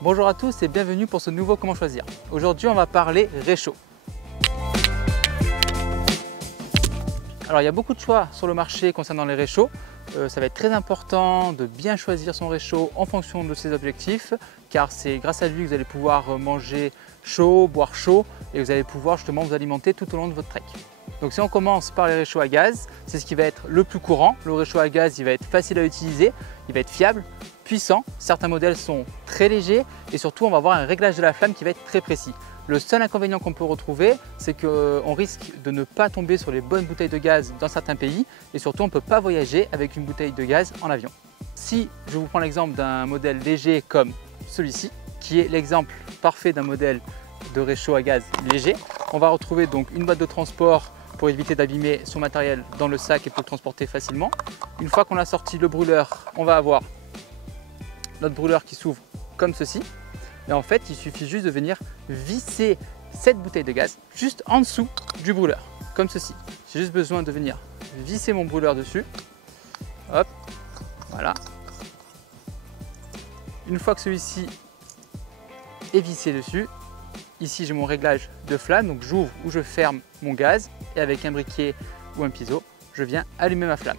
Bonjour à tous et bienvenue pour ce nouveau Comment choisir. Aujourd'hui on va parler réchaud. Alors il y a beaucoup de choix sur le marché concernant les réchauds. Ça va être très important de bien choisir son réchaud en fonction de ses objectifs, car c'est grâce à lui que vous allez pouvoir manger chaud, boire chaud et vous allez pouvoir justement vous alimenter tout au long de votre trek. Donc si on commence par les réchauds à gaz, c'est ce qui va être le plus courant. Le réchaud à gaz, il va être facile à utiliser, il va être fiable, puissant. Certains modèles sont très légers et surtout on va avoir un réglage de la flamme qui va être très précis. Le seul inconvénient qu'on peut retrouver, c'est qu'on risque de ne pas tomber sur les bonnes bouteilles de gaz dans certains pays et surtout on ne peut pas voyager avec une bouteille de gaz en avion. Si je vous prends l'exemple d'un modèle léger comme celui-ci, qui est l'exemple parfait d'un modèle de réchaud à gaz léger, on va retrouver donc une boîte de transport pour éviter d'abîmer son matériel dans le sac et pour le transporter facilement. Une fois qu'on a sorti le brûleur, on va avoir notre brûleur qui s'ouvre comme ceci. Et en fait, il suffit juste de venir visser cette bouteille de gaz juste en dessous du brûleur, comme ceci. J'ai juste besoin de venir visser mon brûleur dessus. Hop, voilà. Une fois que celui-ci est vissé dessus, ici j'ai mon réglage de flamme, donc j'ouvre ou je ferme mon gaz et avec un briquet ou un piezo, je viens allumer ma flamme.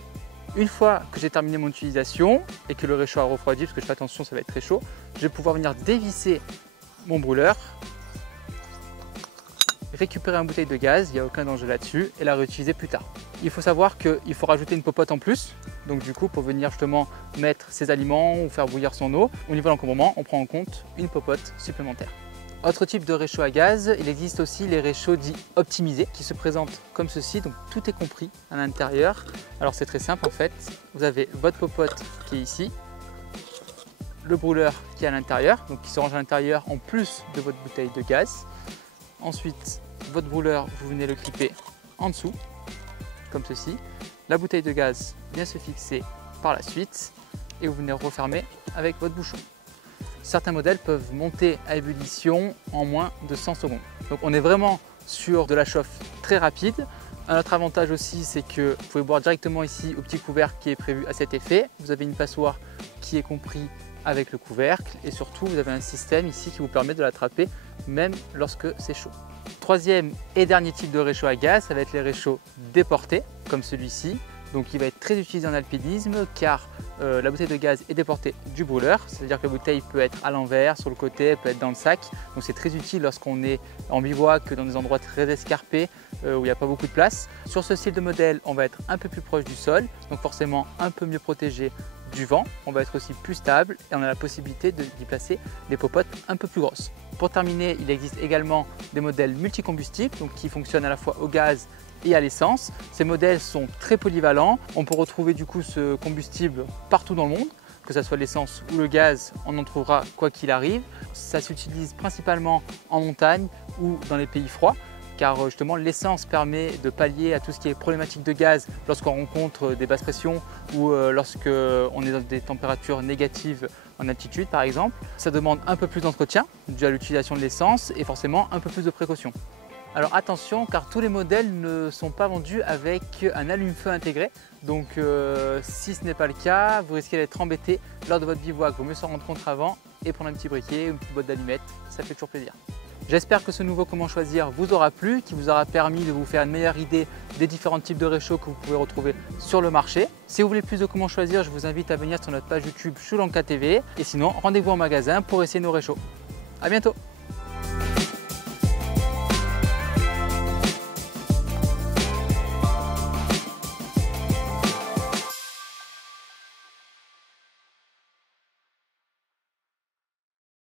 Une fois que j'ai terminé mon utilisation et que le réchaud a refroidi, parce que je fais attention, ça va être très chaud, je vais pouvoir venir dévisser mon brûleur, récupérer une bouteille de gaz, il n'y a aucun danger là-dessus, et la réutiliser plus tard. Il faut savoir qu'il faut rajouter une popote en plus, donc du coup pour venir justement mettre ses aliments ou faire bouillir son eau, au niveau de l'encombrement, on prend en compte une popote supplémentaire. Autre type de réchaud à gaz, il existe aussi les réchauds dits optimisés qui se présentent comme ceci, donc tout est compris à l'intérieur. Alors c'est très simple en fait, vous avez votre popote qui est ici, le brûleur qui est à l'intérieur, donc qui se range à l'intérieur en plus de votre bouteille de gaz. Ensuite, votre brûleur, vous venez le clipper en dessous, comme ceci. La bouteille de gaz vient se fixer par la suite et vous venez refermer avec votre bouchon. Certains modèles peuvent monter à ébullition en moins de 100 secondes. Donc on est vraiment sur de la chauffe très rapide. Un autre avantage aussi, c'est que vous pouvez boire directement ici au petit couvercle qui est prévu à cet effet. Vous avez une passoire qui est compris avec le couvercle et surtout vous avez un système ici qui vous permet de l'attraper même lorsque c'est chaud. Troisième et dernier type de réchaud à gaz, ça va être les réchauds déportés comme celui-ci. Donc il va être très utilisé en alpinisme car la bouteille de gaz est déportée du brûleur, c'est-à-dire que la bouteille peut être à l'envers, sur le côté, peut être dans le sac. Donc c'est très utile lorsqu'on est en bivouac, dans des endroits très escarpés où il n'y a pas beaucoup de place. Sur ce style de modèle, on va être un peu plus proche du sol, donc forcément un peu mieux protégé du vent. On va être aussi plus stable et on a la possibilité d'y placer des popotes un peu plus grosses. Pour terminer, il existe également des modèles multicombustibles, donc qui fonctionnent à la fois au gaz et à l'essence. Ces modèles sont très polyvalents. On peut retrouver du coup ce combustible partout dans le monde, que ce soit l'essence ou le gaz, on en trouvera quoi qu'il arrive. Ça s'utilise principalement en montagne ou dans les pays froids, car justement l'essence permet de pallier à tout ce qui est problématique de gaz lorsqu'on rencontre des basses pressions ou lorsqu'on est dans des températures négatives en altitude par exemple. Ça demande un peu plus d'entretien dû à l'utilisation de l'essence et forcément un peu plus de précautions. Alors attention, car tous les modèles ne sont pas vendus avec un allume-feu intégré. Donc si ce n'est pas le cas, vous risquez d'être embêté lors de votre bivouac. Il vaut mieux s'en rendre compte avant et prendre un petit briquet ou une petite boîte d'allumettes, ça fait toujours plaisir. J'espère que ce nouveau Comment choisir vous aura plu, qui vous aura permis de vous faire une meilleure idée des différents types de réchauds que vous pouvez retrouver sur le marché. Si vous voulez plus de Comment choisir, je vous invite à venir sur notre page YouTube Sri Lanka TV. Et sinon, rendez-vous en magasin pour essayer nos réchauds. À bientôt!